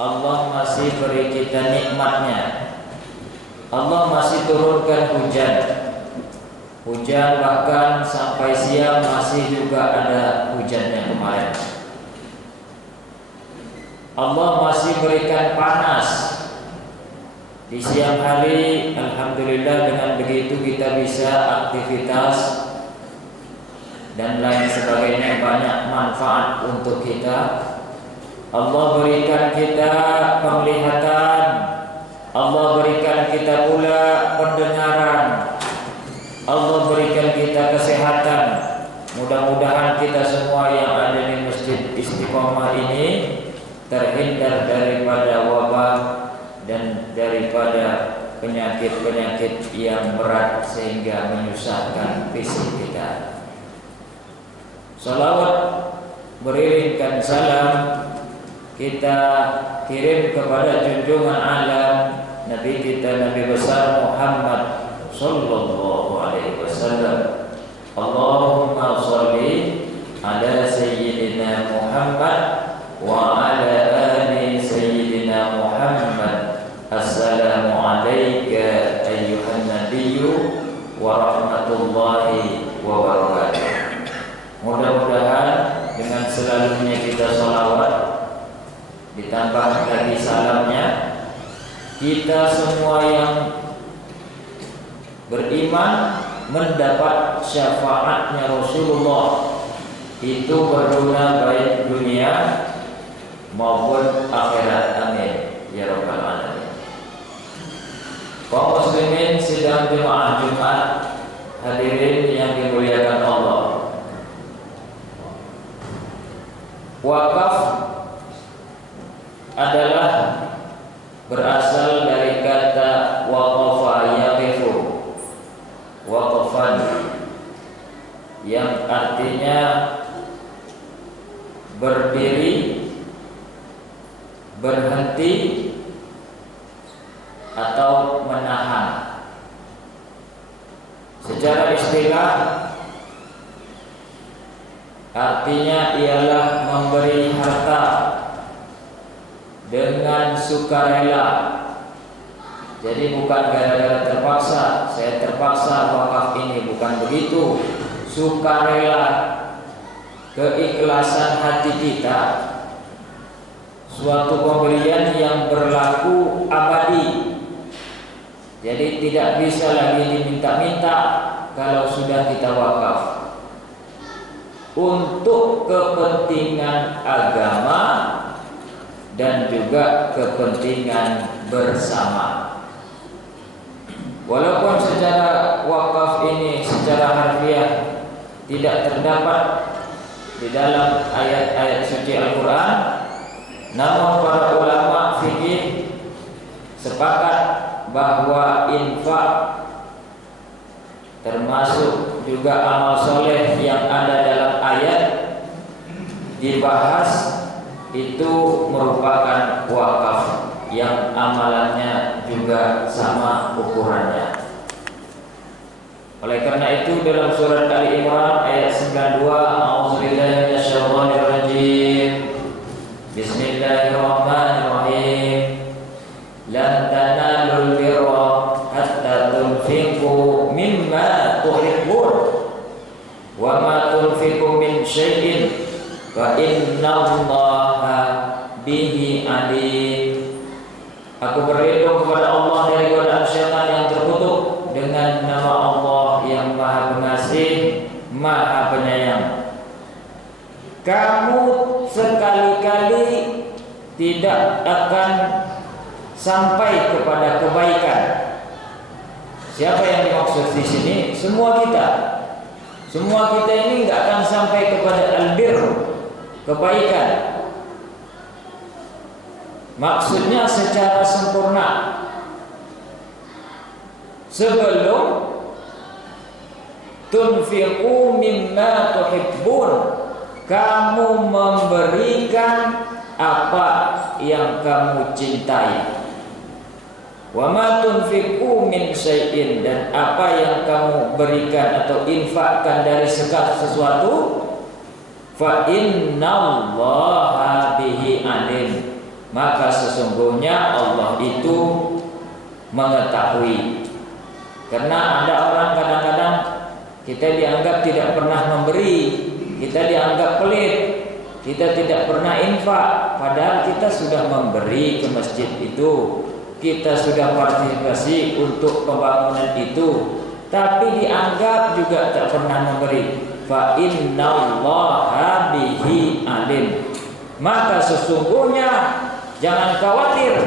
Allah masih beri kita nikmatnya. Allah masih turunkan hujan. Hujan bahkan sampai siang masih juga ada hujannya kemarin. Allah masih berikan panas. Di siang hari, alhamdulillah, dengan begitu kita bisa aktivitas dan lain sebagainya, banyak manfaat untuk kita. Allah berikan kita penglihatan, Allah berikan kita pula pendengaran, Allah berikan kita kesehatan. Mudah-mudahan kita semua yang ada di Masjid Istiqomah ini terhindar daripada wabah dan daripada penyakit-penyakit yang berat sehingga menyusahkan fisik kita. Salawat beriringkan salam kita kirim kepada junjungan alam Nabi kita, Nabi besar Muhammad sallallahu alaihi wasallam. Allahumma sholli ala sayyidina Muhammad wa ala ali sayyidina Muhammad. Assalamu alayka ayyuhan nabiyyu wa rahmatullahi wa barakatuh. Mudah-mudahan dengan selalunya kita sholawat ditambah lagi salamnya, kita semua yang beriman mendapat syafaatnya Rasulullah, itu berguna baik dunia maupun akhirat. Amin ya rabbal alamin. Kaum muslimin sidang jemaah Jumat, hadirin yang dimuliakan Allah. Wakaf adalah berasal dari kata waqafa yaqifu, waqafan, yang artinya berdiri, berhenti, atau menahan. Secara istilah artinya ialah memberi harta dengan sukarela. Jadi bukan gara-gara terpaksa, saya terpaksa wakaf ini, bukan begitu. Sukarela, keikhlasan hati kita, suatu pemberian yang berlaku abadi. Jadi tidak bisa lagi diminta-minta kalau sudah kita wakaf. Untuk kepentingan agama dan juga kepentingan bersama. Walaupun secara wakaf ini secara harfiah tidak terdapat di dalam ayat-ayat suci Al-Quran, namun para ulama fikih sepakat bahwa infak termasuk juga amal soleh yang ada dalam ayat dibahas itu merupakan wakaf yang amalannya juga sama ukurannya. Oleh karena itu dalam surat Ali Imran ayat 92, A'udzubillahi minasyaitonirrajim. Bismillahirrahmanirrahim. Lan tanalul birra hatta tunfiqu mimma tuhibbun wa ma tunfiqu min syai'in fa innallaha bihi alim. Aku berlindung kepada Allah dari godaan syaitan yang terkutuk dengan nama Allah yang Maha Pengasih, Maha Penyayang. Kamu sekali-kali tidak akan sampai kepada kebaikan. Siapa yang dimaksud di sini? Semua kita. Semua kita ini enggak akan sampai kepada albir, kebaikan. Maksudnya secara sempurna sebelum tunfiqu mimma tuhibbun, kamu memberikan apa yang kamu cintai. Wa ma tunfiqu min syai'in, dan apa yang kamu berikan atau infakkan dari segala sesuatu, fa innallaha bihi alim, maka sesungguhnya Allah itu mengetahui. Karena ada orang kadang-kadang kita dianggap tidak pernah memberi, kita dianggap pelit, kita tidak pernah infak, padahal kita sudah memberi ke masjid itu, kita sudah partisipasi untuk pembangunan itu, tapi dianggap juga tak pernah memberi. Fa innallaha bihi alim. Maka sesungguhnya jangan khawatir,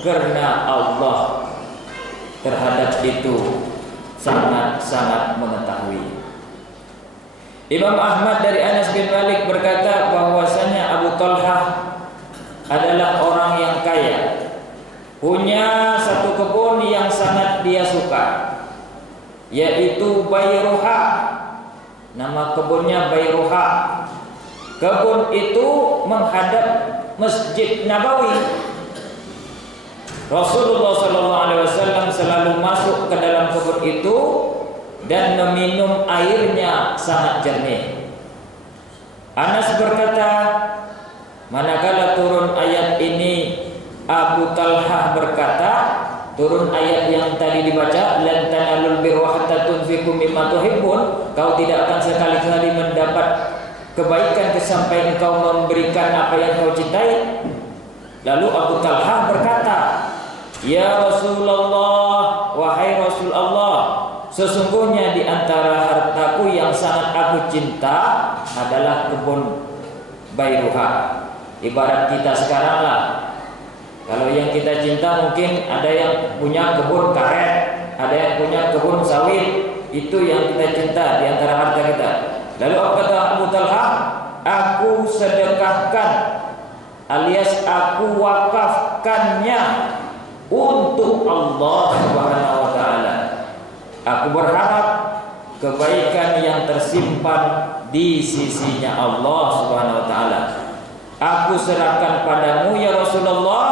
karena Allah terhadap itu sangat-sangat mengetahui. Imam Ahmad dari Anas bin Malik berkata bahwasanya Abu Talhah adalah orang yang kaya, punya satu kebun yang sangat dia suka, yaitu Bayruha. Nama kebunnya Bayruha. Kebun itu menghadap Masjid Nabawi. Rasulullah SAW selalu masuk ke dalam kebun itu dan meminum airnya sangat jernih. Anas berkata, manakala turun ayat ini, Abu Talhah berkata, turun ayat yang tadi dibaca, lan tanalul birra hatta tunfiqu mimma tuhibbun, kau tidak akan sekali-kali mendapat kebaikan sampai engkau memberikan apa yang kau cintai. Lalu Abu Talhah berkata, ya Rasulullah, wahai Rasul Allah, sesungguhnya di antara hartaku yang sangat aku cinta adalah kebun Bayruha. Ibarat kita sekarang lah, kalau yang kita cinta mungkin ada yang punya kebun karet, ada yang punya kebun sawit, itu yang kita cinta di antara harta kita. Lalu apa kata Abu Talhah? Aku sedekahkan alias aku wakafkannya untuk Allah Subhanahu wa taala. Aku berharap kebaikan yang tersimpan di sisinya Allah Subhanahu wa taala. Aku serahkan padamu ya Rasulullah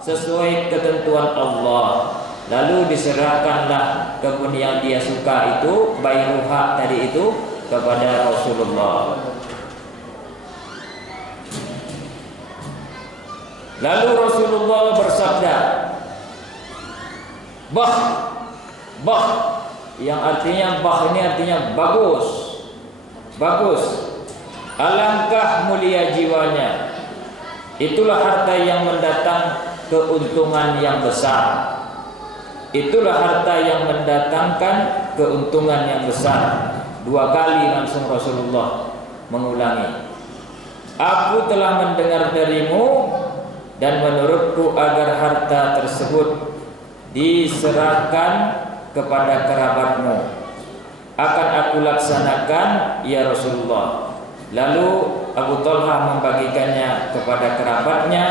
sesuai ketentuan Allah. Lalu diserahkanlah kebun yang dia suka itu, Bayruha tadi itu, kepada Rasulullah. Lalu Rasulullah bersabda, bah, yang artinya bah ini artinya bagus, bagus. Alangkah mulia jiwanya. Itulah harta yang mendatang keuntungan yang besar. Itulah harta yang mendatangkan keuntungan yang besar. 2 kali langsung Rasulullah mengulangi. Aku telah mendengar darimu dan menurutku agar harta tersebut diserahkan kepada kerabatmu. Akan aku laksanakan ya Rasulullah. Lalu Abu Talhah membagikannya kepada kerabatnya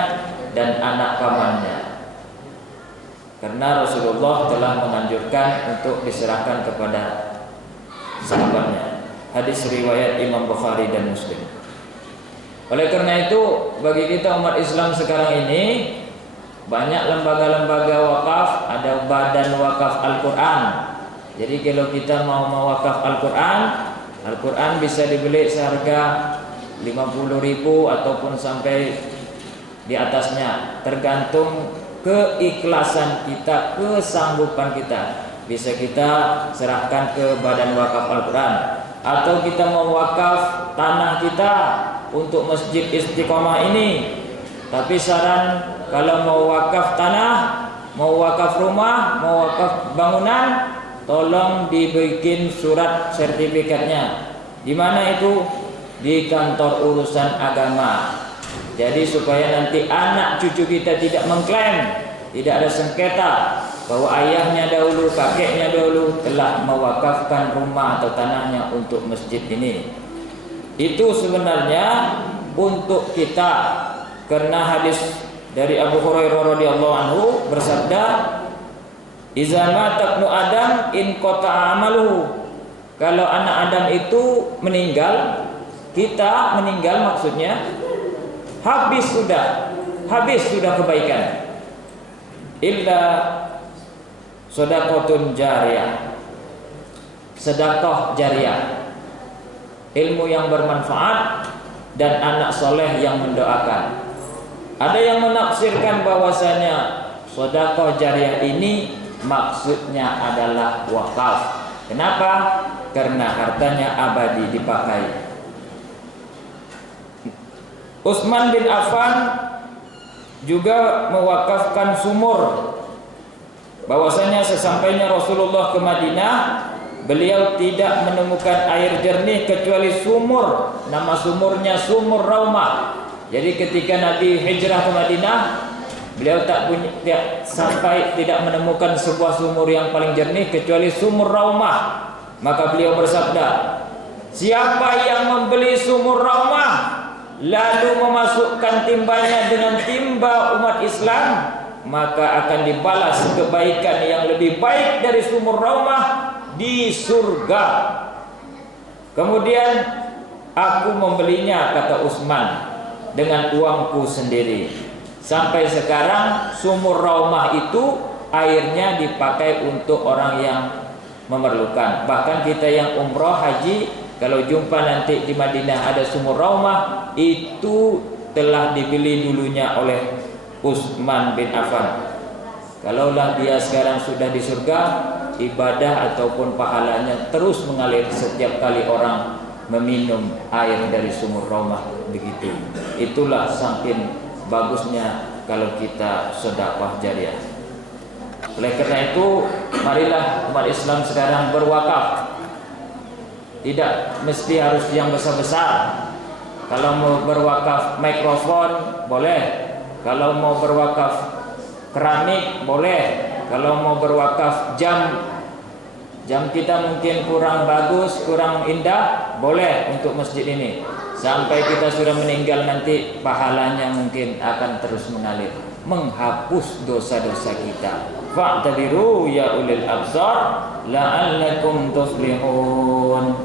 dan anak pamannya. Karena Rasulullah telah menganjurkan untuk diserahkan kepada sahabatnya. Hadis riwayat Imam Bukhari dan Muslim. Oleh karena itu, bagi kita umat Islam sekarang ini banyak lembaga-lembaga wakaf, ada badan wakaf Al-Quran. Jadi kalau kita mau mewakaf Al-Quran bisa dibeli seharga 50.000 ataupun sampai di atasnya, tergantung keikhlasan kita, kesanggupan kita. Bisa kita serahkan ke badan wakaf Al-Quran, atau kita mau wakaf tanah kita untuk Masjid Istiqomah ini. Tapi saran, kalau mau wakaf tanah, mau wakaf rumah, mau wakaf bangunan, tolong dibikin surat sertifikatnya. Di mana itu? Di kantor urusan agama. Jadi supaya nanti anak cucu kita tidak mengklaim, tidak ada sengketa bahwa ayahnya dahulu, kakeknya dahulu telah mewakafkan rumah atau tanahnya untuk masjid ini. Itu sebenarnya untuk kita, karena hadis dari Abu Hurairah radhiyallahu anhu bersabda, "Iza mata ibnu Adam in qata'a amaluhu." Kalau anak Adam itu meninggal, kita meninggal maksudnya habis sudah kebaikan. Illa sedekahun jariyah, sedekah jariyah, ilmu yang bermanfaat dan anak soleh yang mendoakan. Ada yang menafsirkan bahwasanya sedekah jariah ini maksudnya adalah wakaf. Kenapa? Karena hartanya abadi dipakai. Utsman bin Affan juga mewakafkan sumur. Bahwasanya sesampainya Rasulullah ke Madinah, beliau tidak menemukan air jernih kecuali sumur. Nama sumurnya Sumur Raumah. Jadi ketika Nabi hijrah ke Madinah, beliau sampai tidak menemukan sebuah sumur yang paling jernih kecuali Sumur Raumah. Maka beliau bersabda, siapa yang membeli Sumur Raumah lalu memasukkan timbanya dengan timba umat Islam, maka akan dibalas kebaikan yang lebih baik dari Sumur Raumah di surga. Kemudian aku membelinya, kata Utsman, dengan uangku sendiri. Sampai sekarang Sumur Raumah itu airnya dipakai untuk orang yang memerlukan. Bahkan kita yang umroh haji, kalau jumpa nanti di Madinah ada Sumur Raumah, itu telah dibeli dulunya oleh Utsman bin Affan. Kalaulah dia sekarang sudah di surga, ibadah ataupun pahalanya terus mengalir setiap kali orang meminum air dari Sumur Raumah begitu. Itulah saking bagusnya kalau kita sedekah jariah. Oleh karena itu, marilah umat Islam sekarang berwakaf. Tidak mesti harus yang besar-besar. Kalau mau berwakaf mikrofon boleh. Kalau mau berwakaf keramik boleh. Kalau mau berwakaf jam kita mungkin kurang bagus, kurang indah, boleh untuk masjid ini. Sampai kita sudah meninggal nanti, pahalanya mungkin akan terus mengalir, menghapus dosa-dosa kita. Fa'tabiru ya ulil absar la'allakum tuflihun.